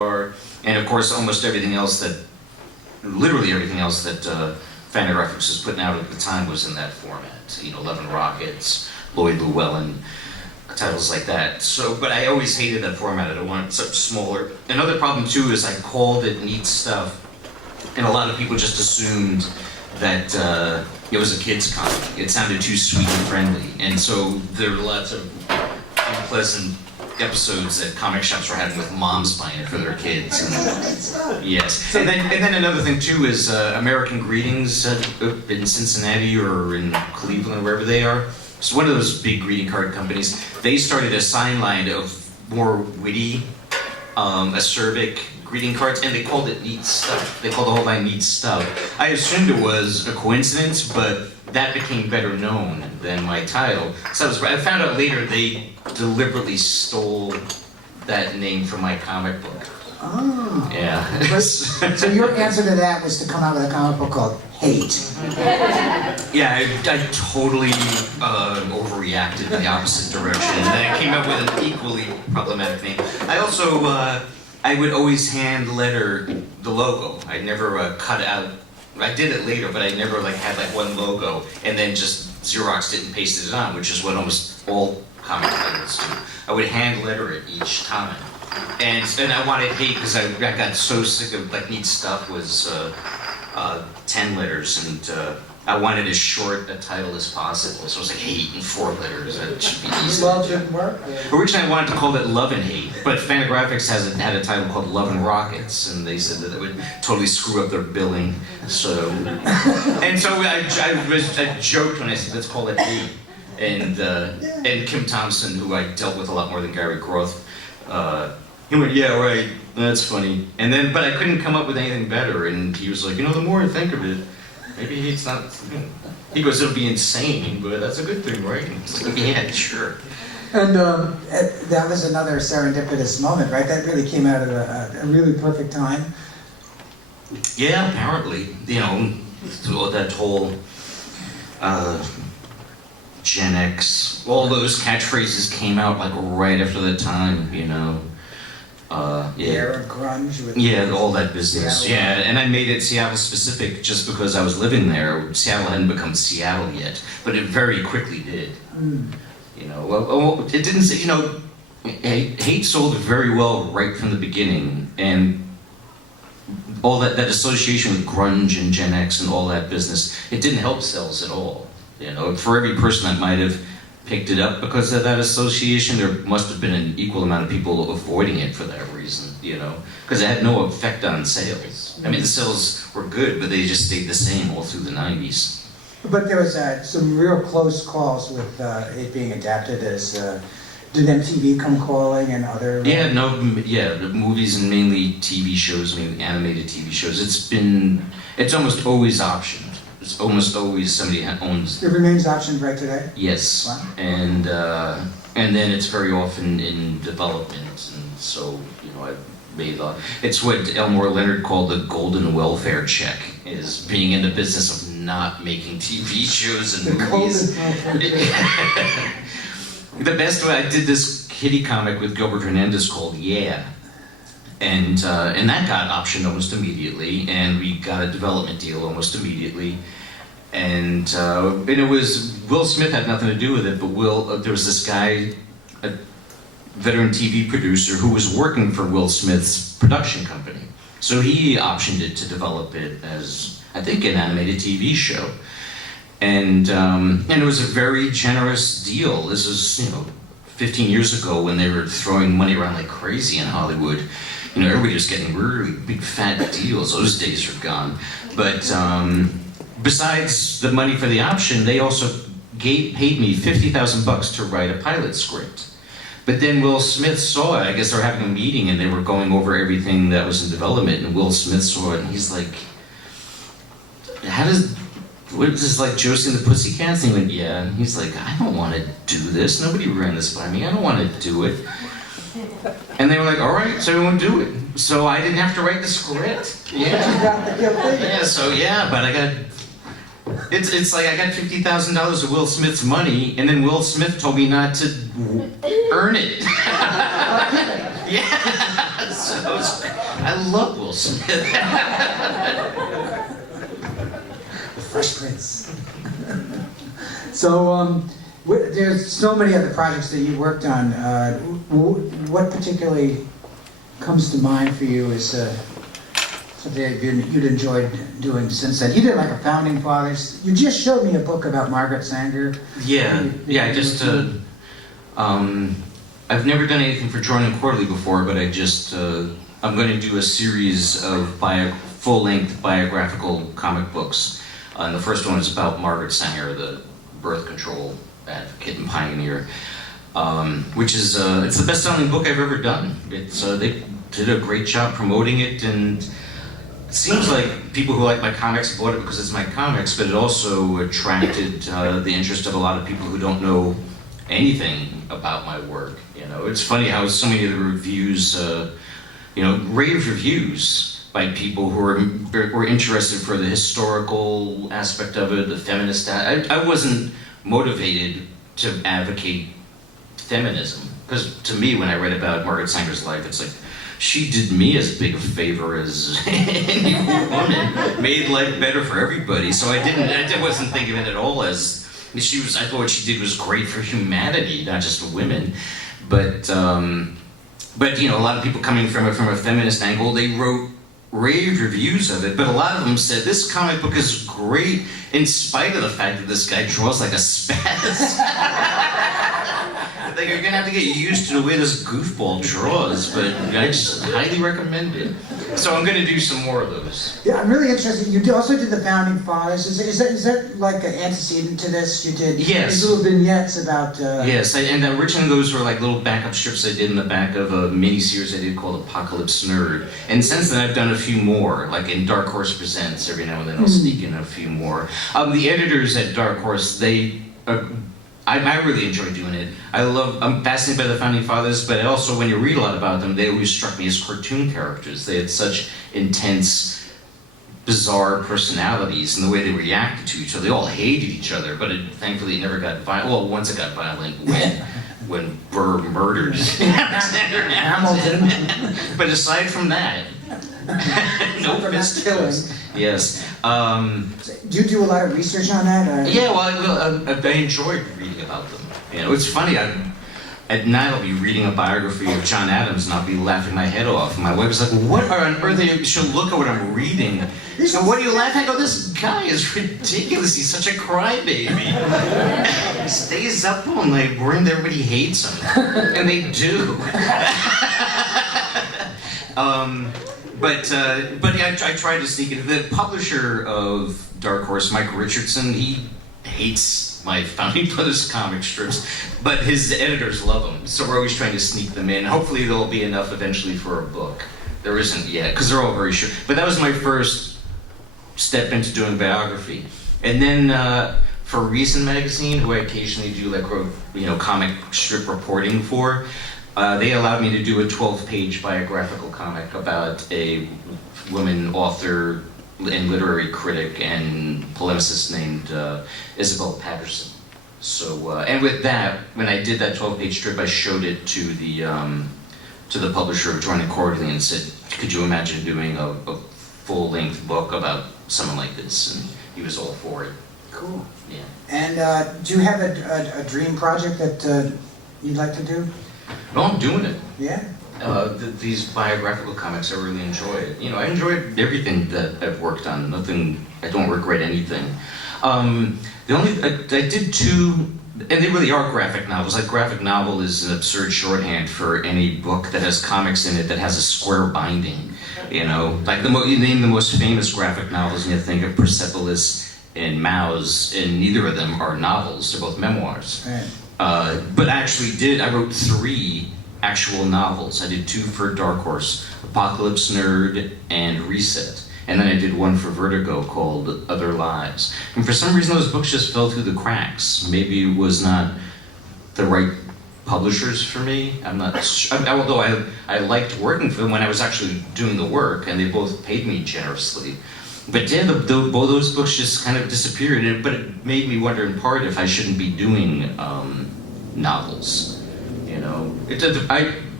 and of course almost everything else that, literally everything else that Fantagraphics was putting out at the time was in that format. You know, Love and Rockets, Lloyd Llewellyn, titles like that. So, but I always hated that format. I don't want it so smaller. Another problem too is I called it Neat Stuff, and a lot of people just assumed that it was a kid's comic. It sounded too sweet and friendly, and so there were lots of unpleasant episodes that comic shops were having with moms buying it for their kids. And, yes, and then another thing too is American Greetings in Cincinnati or in Cleveland, wherever they are. So one of those big greeting card companies, they started a sign line of more witty, acerbic greeting cards, and they called it Neat Stuff. They called the whole line Neat Stuff. I assumed it was a coincidence, but that became better known than my title. So I found out later they deliberately stole that name from my comic book. Oh. Yeah. So your answer to that was to come out with a comic book called Hate. Yeah, I totally overreacted in the opposite direction, and then I came up with an equally problematic name. I also, I would always hand letter the logo. I never cut out. I did it later, but I never had one logo and then just Xeroxed it and pasted it on, which is what almost all comic titles do. I would hand letter it each time, and I wanted Hate because I got so sick of Neat Stuff was 10 letters, and I wanted as short a title as possible. So it was Hate in 4 letters. That should be easy. Love didn't work? Originally I wanted to call it Love and Hate, but Fantagraphics had a title called Love and Rockets, and they said that it would totally screw up their billing. So, and so I joked when I said, let's call it Hate. And Kim Thompson, who I dealt with a lot more than Gary Groth, he went, yeah, right, that's funny. And then, but I couldn't come up with anything better, and he was like, the more I think of it, maybe Hate's not, he goes, it'll be insane, but that's a good thing, right? Yeah, sure. And that was another serendipitous moment, right? That really came out of a really perfect time. Yeah, apparently. That whole Gen X, all those catchphrases came out right after that time, Yeah. Era grunge with all that business. Seattle. Yeah, and I made it Seattle specific just because I was living there. Seattle hadn't become Seattle yet, but it very quickly did. Mm. It didn't say, Hate sold very well right from the beginning, and all that association with grunge and Gen X and all that business, it didn't help sales at all. For every person that might have picked it up because of that association, there must have been an equal amount of people avoiding it for that reason, because it had no effect on sales. I mean, the sales were good, but they just stayed the same all through the 90s. But there was some real close calls with it being adapted as, did MTV come calling and other... the movies and mainly TV shows, mainly animated TV shows. It's almost always optioned. It's almost always somebody owns. It remains optioned right today? Yes. Wow. And then it's very often in development, and so I've made it's what Elmore Leonard called the golden welfare check, is being in the business of not making TV shows and movies. The best way, I did this kiddie comic with Gilbert Hernandez called Yeah. And that got optioned almost immediately, and we got a development deal almost immediately. And it was, Will Smith had nothing to do with it, but there was this guy, a veteran TV producer, who was working for Will Smith's production company. So he optioned it to develop it as, I think, an animated TV show. And it was a very generous deal. This was, 15 years ago when they were throwing money around like crazy in Hollywood. Everybody was getting really big fat deals. Those days are gone. But besides the money for the option, they also paid me $50,000 to write a pilot script. But then Will Smith saw it. I guess they were having a meeting and they were going over everything that was in development, and Will Smith saw it and he's like, what is this, like Josie and the Pussycats? And he went, yeah. And he's like, I don't want to do this. Nobody ran this by me. I don't want to do it. And they were like, all right, so we won't do it. So I didn't have to write the script. Yeah. But I got, it's like I got $50,000 of Will Smith's money, and then Will Smith told me not to earn it. Yeah. So, I love Will Smith. The Fresh Prince. So, there's so many other projects that you worked on. What particularly comes to mind for you as something that you'd enjoyed doing since then? You did like a Founding Fathers. You just showed me a book about Margaret Sanger. Yeah, I just, I've never done anything for Jordan Quarterly before, but I'm going to do a series of full-length biographical comic books. And the first one is about Margaret Sanger, the birth control advocate and pioneer, which is, it's the best-selling book I've ever done. They did a great job promoting it, and it seems like people who like my comics bought it because it's my comics, but it also attracted the interest of a lot of people who don't know anything about my work. It's funny how so many of the reviews, rave reviews by people who were interested for the historical aspect of it, the feminist. I wasn't motivated to advocate feminism, because to me, when I read about Margaret Sanger's life, it's like, she did me as big a favor as any woman, made life better for everybody. So I wasn't thinking of it at all as, I thought what she did was great for humanity, not just for women. But a lot of people coming from a feminist angle, they wrote rave reviews of it, but a lot of them said this comic book is great in spite of the fact that this guy draws like a spaz. You're gonna have to get used to the way this goofball draws, but I just highly recommend it. So I'm gonna do some more of those. Yeah, I'm really interested. You also did the Founding Fathers. Is that like an antecedent to this? You did Yes. these little vignettes about... Yes, and originally those were like little backup strips I did in the back of a mini-series I did called Apocalypse Nerd. And since then I've done a few more, like in Dark Horse Presents, every now and then I'll sneak in a few more. The editors at Dark Horse, I really enjoy doing it. I'm fascinated by the Founding Fathers, but also when you read a lot about them, they always struck me as cartoon characters. They had such intense, bizarre personalities and the way they reacted to each other. They all hated each other, but thankfully it never got violent. Well, once it got violent when Burr murdered Hamilton. But aside from that, no fisticuffs. Yes. Do you do a lot of research on that? Yeah, well, I enjoyed reading about them. It's funny. At night I'll be reading a biography of John Adams and I'll be laughing my head off. And my wife is like, "What on earth are you?" She'll look at what I'm reading. So what are you laughing at? I go, "This guy is ridiculous. He's such a crybaby. He stays up all night worrying that everybody hates him," and they do. But yeah, I tried to sneak it. The publisher of Dark Horse, Mike Richardson, he hates my Founding Fathers comic strips, but his editors love them, so we're always trying to sneak them in. Hopefully there'll be enough eventually for a book. There isn't yet, because they're all very short. But that was my first step into doing biography. And then for Reason Magazine, who I occasionally do comic strip reporting for, they allowed me to do a 12-page biographical comic about a woman author and literary critic and polemicist named Isabel Patterson. So, and with that, when I did that 12-page strip, I showed it to the publisher of Jordan Quarterly and said, "Could you imagine doing a full-length book about someone like this?" And he was all for it. Cool. Yeah. And do you have a dream project that you'd like to do? No, I'm doing it. Yeah. These biographical comics, I really enjoy it. I enjoyed everything that I've worked on. I don't regret anything. I did two, and they really are graphic novels. Like, graphic novel is an absurd shorthand for any book that has comics in it that has a square binding. Like you name the most famous graphic novels and you think of Persepolis and Mouse, and neither of them are novels. They're both memoirs. Right. But I wrote 3 actual novels. I did 2 for Dark Horse, Apocalypse Nerd and Reset. And then I did one for Vertigo called Other Lives. And for some reason those books just fell through the cracks. Maybe it was not the right publishers for me. I'm not sure. Although I liked working for them when I was actually doing the work, and they both paid me generously. But yeah, both those books just kind of disappeared. But it made me wonder in part if I shouldn't be doing novels.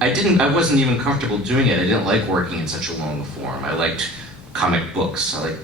I wasn't even comfortable doing it. I didn't like working in such a long form. I liked comic books. I liked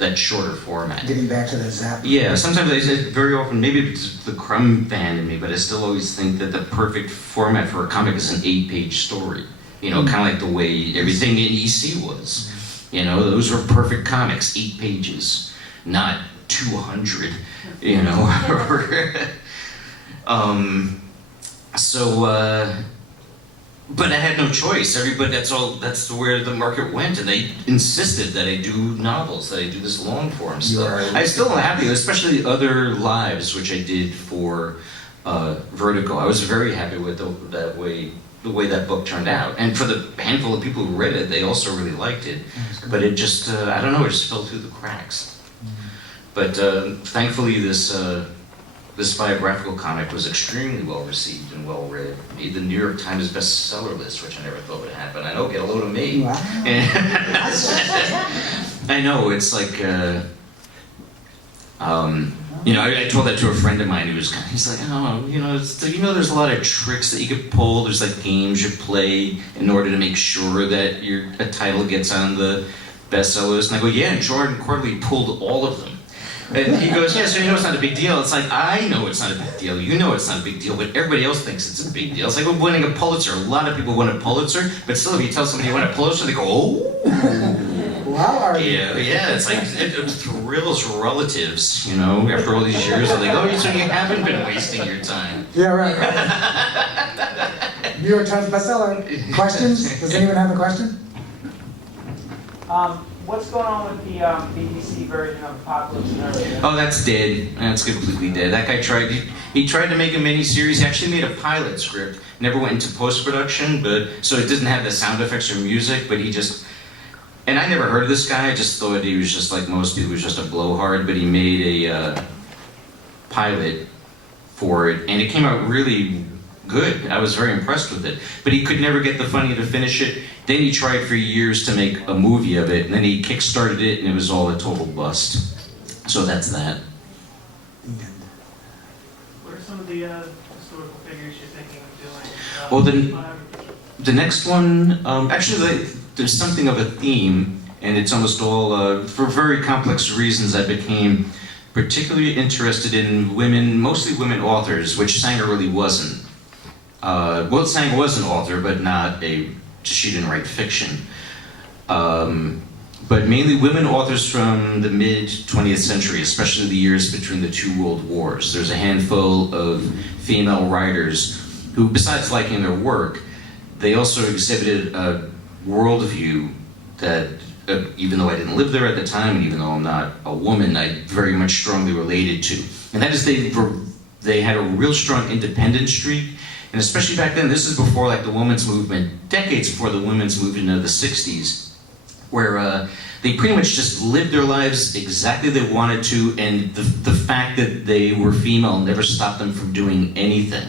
that shorter format. Getting back to the Zap. Yeah, sometimes I say very often, maybe it's the crumb fan in me, but I still always think that the perfect format for a comic is an 8-page story. You know, kind of like the way everything in EC was. You know, those were perfect comics, 8 pages, not 200, you know. But I had no choice. That's where the market went, and they insisted that I do novels, that I do this long form stuff. I still am happy, especially Other Lives, which I did for Vertigo. I was very happy with the way that book turned out. And for the handful of people who read it, they also really liked it. But it just, I don't know, it just fell through the cracks. But thankfully this biographical comic was extremely well received and well read. Made the New York Times bestseller list, which I never thought would happen. I know, get a load of me. Wow. I know, it's like, you know, I told that to a friend of mine who he's like, oh, you know, there's a lot of tricks that you could pull. There's like games you play in order to make sure that a title gets on the bestseller list. And I go, yeah, and Jordan Quarterly pulled all of them. And he goes, yeah, so you know it's not a big deal. It's like, I know it's not a big deal. You know it's not a big deal, but everybody else thinks it's a big deal. It's like winning a Pulitzer. A lot of people win a Pulitzer, but still, if you tell somebody you won a Pulitzer, they go, oh. Wow. Yeah, it's like, it thrills relatives, you know, after all these years. They're like, oh, so you haven't been wasting your time. Yeah, right. New York Times bestseller. Questions? Does anyone have a question? What's going on with the BBC version of Apocalypse and everything? Oh, that's dead. That's completely dead. That guy he tried to make a mini-series. He actually made a pilot script. Never went into post-production, so it didn't have the sound effects or music, but and I never heard of this guy. I just thought he was just like most people. He was just a blowhard, but he made a pilot for it, and it came out really good. I was very impressed with it. But he could never get the funding to finish it. Then he tried for years to make a movie of it, and then he kickstarted it, and it was all a total bust. So that's that. What are some of the historical figures you're thinking of doing? Well, the next one, actually, there's something of a theme, and it's almost all, for very complex reasons, I became particularly interested in women, mostly women authors, which Sanger really wasn't. Well, Sanger was an author, but she didn't write fiction. But mainly women authors from the mid-20th century, especially the years between the 2 world wars. There's a handful of female writers who, besides liking their work, they also exhibited a worldview that, even though I didn't live there at the time, and even though I'm not a woman, I very much strongly related to. And that is they had a real strong independent streak. And especially back then, this is before like the women's movement, decades before the women's movement of the 60s, where they pretty much just lived their lives exactly they wanted to, and the fact that they were female never stopped them from doing anything.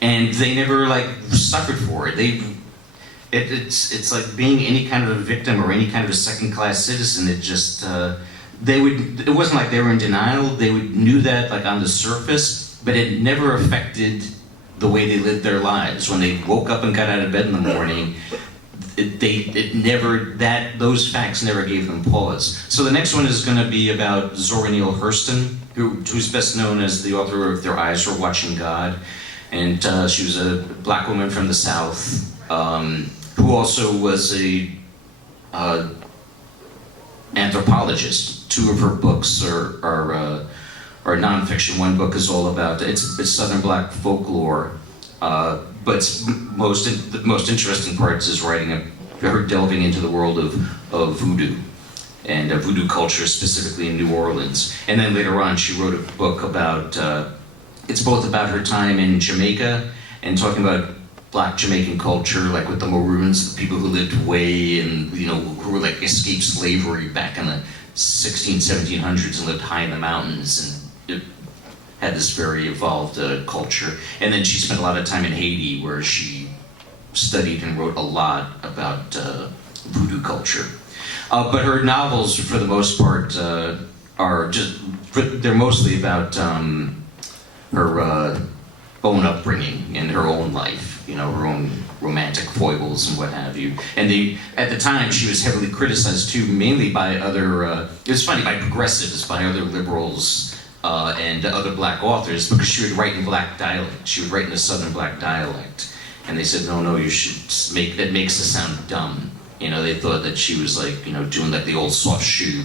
And they never like suffered for it. It's like being any kind of a victim or any kind of a second-class citizen. It just, it wasn't like they were in denial. They knew that like on the surface, but it never affected the way they lived their lives. When they woke up and got out of bed in the morning, those facts never gave them pause. So the next one is going to be about Zora Neale Hurston, who's best known as the author of Their Eyes Were Watching God. And she was a black woman from the South, who also was a anthropologist. 2 of her books are nonfiction. One book is all about it's Southern Black folklore, but the most interesting parts is her delving into the world of voodoo and voodoo culture, specifically in New Orleans. And then later on, she wrote a book about it's both about her time in Jamaica and talking about Black Jamaican culture, like with the Maroons, the people who lived away and who were like escaped slavery back in the 1700s and lived high in the mountains, and it had this very evolved culture. And then she spent a lot of time in Haiti, where she studied and wrote a lot about voodoo culture. But her novels, for the most part, they're mostly about her own upbringing and her own life. her own romantic foibles and what have you. And at the time, she was heavily criticized too, mainly by other, it's funny, by progressives, by other liberals and other black authors, because she would write in black dialect. She would write in a Southern black dialect. And they said, no, you should that makes it sound dumb. They thought that she was like, doing like the old soft shoe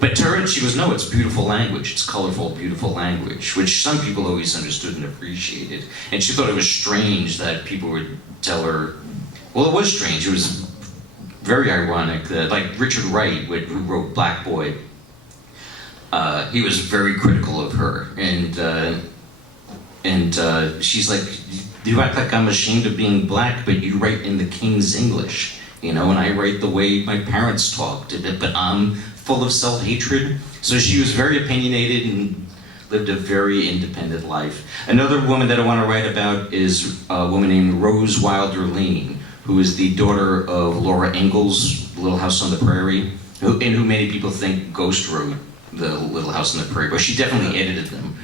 but to her, she goes, no, it's beautiful language. It's colorful, beautiful language, which some people always understood and appreciated. And she thought it was strange that people would tell her, well, it was strange. It was very ironic that, like Richard Wright, who wrote Black Boy, he was very critical of her. And she's like, you act like I'm ashamed of being black, but you write in the King's English, and I write the way my parents talked, but I'm full of self-hatred. So she was very opinionated and lived a very independent life. Another woman that I want to write about is a woman named Rose Wilder Lane, who is the daughter of Laura Ingalls' Little House on the Prairie, who many people think Ghost wrote the Little House on the Prairie, but she definitely edited them.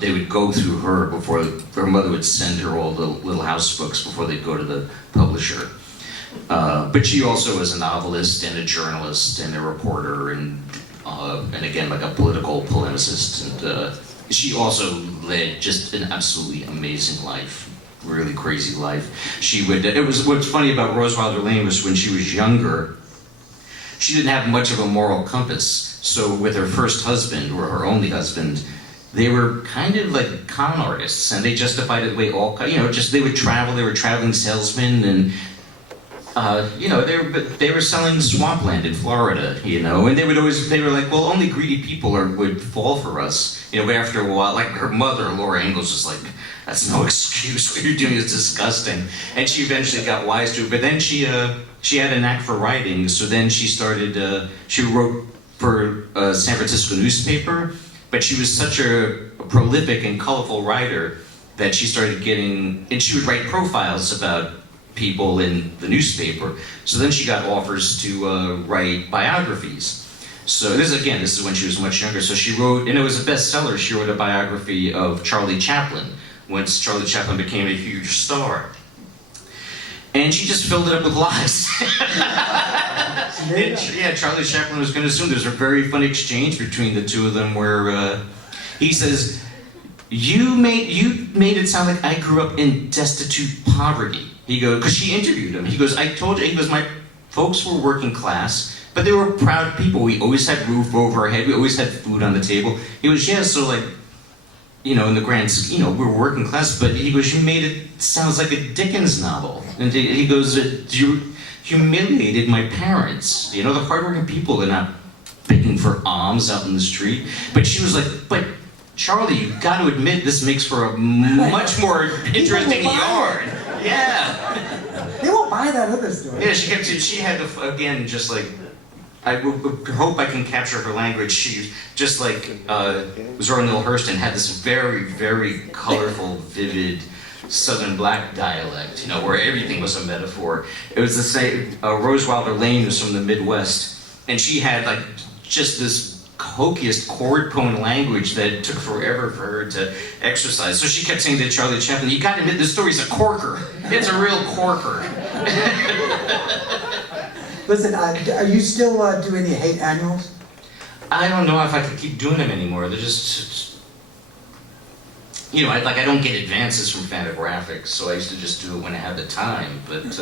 They would go through her before her mother would send her all the Little House books before they'd go to the publisher. But she also was a novelist and a journalist and a reporter and again like a political polemicist. And she also led just an absolutely amazing life, really crazy life. What's funny about Rose Wilder Lane was when she was younger, she didn't have much of a moral compass. So with her first husband, or her only husband, they were kind of like con artists, and they justified it the way they would travel. They were traveling salesmen, and they were selling swampland in Florida, and they were like, well, only greedy people would fall for us, but after a while, like her mother, Laura Ingalls, was like, that's no excuse, what you're doing is disgusting, and she eventually got wise to it, but then she had a knack for writing, so then she wrote for a San Francisco newspaper, but she was such a prolific and colorful writer that she started getting, and she would write profiles about people in the newspaper. So then she got offers to write biographies. So this is when she was much younger. So she wrote, and it was a bestseller, she wrote a biography of Charlie Chaplin, once Charlie Chaplin became a huge star. And she just filled it up with lies. Charlie Chaplin was going to assume there's a very funny exchange between the two of them where he says, you made it sound like I grew up in destitute poverty. He goes, because she interviewed him. He goes, I told you, he goes, my folks were working class, but they were proud people. We always had roof over our head. We always had food on the table. He goes, yeah, so like, in the grand, we were working class, but he goes, you made it sounds like a Dickens novel. And he goes, you humiliated my parents. The hardworking people are not begging for alms out in the street. But she was like, but Charlie, you've got to admit this makes for a much more interesting yard. Yeah. They won't buy that other story. Yeah, she had to, again, just like, I hope I can capture her language. She, just like Zora Neale Hurston, had this very, very colorful, vivid Southern black dialect, where everything was a metaphor. It was the same, Rose Wilder Lane was from the Midwest, and she had like just this copious chord poem language that took forever for her to exercise. So she kept saying to Charlie Chaplin, you gotta admit this story's a corker. It's a real corker. Listen, are you still doing the hate annuals? I don't know if I could keep doing them anymore. They're just, I don't get advances from Fantagraphics, so I used to just do it when I had the time. But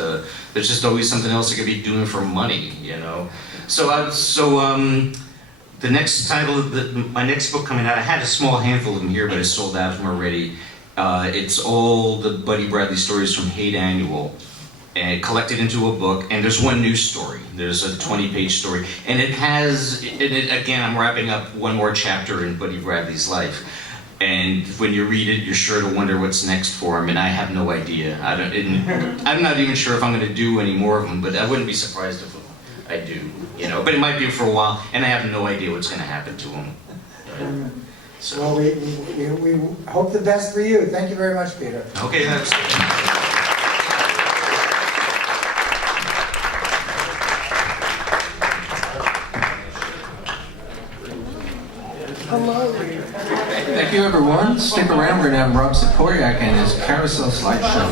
there's just always something else I could be doing for money, So the next title, my next book coming out, I had a small handful of them here, but I sold out of them already. It's all the Buddy Bradley stories from Hate Annual, and collected into a book, and there's one new story. There's a 20-page story, and again, I'm wrapping up one more chapter in Buddy Bradley's life. And when you read it, you're sure to wonder what's next for him, and I have no idea. I'm not even sure if I'm going to do any more of them, but I wouldn't be surprised if I do, But it might be for a while, and I have no idea what's going to happen to him. So. Well, we hope the best for you. Thank you very much, Peter. Okay, that's Thank you, everyone. Stick around. We're going to have Rob Sikoryak and his carousel slideshow.